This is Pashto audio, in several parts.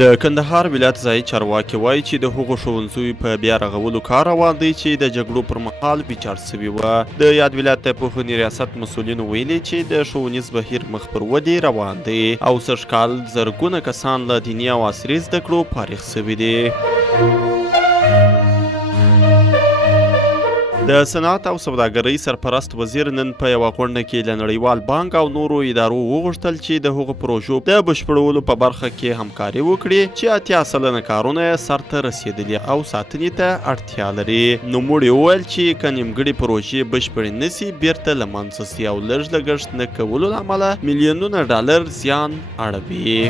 د کندهار ولایت ځایي چارواکي وایي چې د هغو ښوونځیو په بیا رغولو کار روان دی چې د جګړو پر مهال ویجاړ سوي وه. د یاد ولایت د پوهنې ریاست مسؤلینو ویلي چې د ښوونیز بهیر مخ پر ودې روان دی او سږکال زرګونه کسان له دیني او عصري زده کړو فارغ سوي دي. د صنعت او سوداګرۍ سرپرست وزیر نن په یوه غونډه کې له نړیوال بانک او نورو ادارو وغوښتل چې د هغو پروژو د بشپړولو په برخه کې همکاري وکړي چې 80% کارونه یې سرته رسېدلي او ساتنې ته اړتیا لري. نوموړي وویل چې که نیمګړې پروژې بشپړې نسي بیرته له منځه ځي او لږ لګښت نه کولو له امله میلیونونه ډالر زیان اړوي.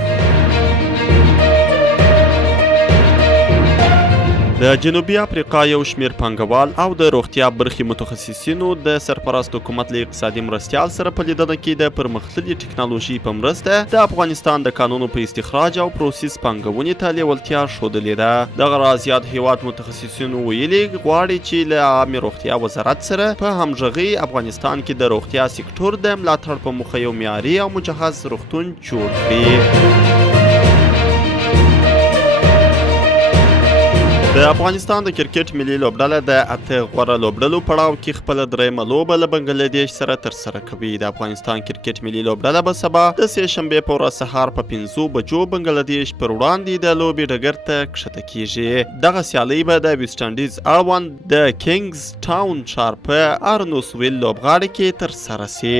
د جنوبي افریقا یو شمیر پانګوال او د روغتیا برخې متخصصینو د سرپرست حکومت له اقتصادي مرستیال سره په لیدنه کې د پرمختللې ټکنالوژۍ په مرسته د افغانستان د کانونو په استخراج او پروسس پانګونې ته لیوالتیا ښودلې ده. دغه راز یاد هیواد متخصصینو ویلي غواړي چې له عامې روغتیا وزارت سره په همغږۍ افغانستان کې د روغتیا سکتور د ملاتړ په موخه یو معیاري او مجهز روغتون جوړ کړي. د افغانستان د کرکټ ملي لوبډله د 8 غوره لوبډلو پړاو کې خپله درېیمه لوبه له بنګلادیش سره ترسره کوي. د افغانستان کرکټ ملي لوبډله به سبا د سې شنبې په ورځ سهار په 5 بجو بنګلادیش پر وړاندې د لوبې ډګر ته کښته کیږي. دغه سیالۍ به د ویسټ انډیز اړوند د کینګز ټاون ښار په ارنوسویل لوبغاړي کې ترسره سي.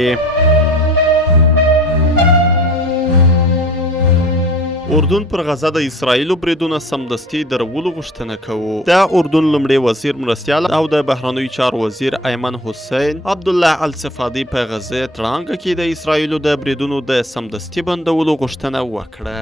اردن پر غزه د اسرائیلو بریدونه سمدستي درولو غوښتنه کوو. د اردن لومړي وزیر مرستیال او د بهرنیو چارو وزیر ایمن حسین عبدالله الصفادي په غزه تړانګه کې د اسرائیلو د بریدونو د سمدستي بندولو غوښتنه وکړه.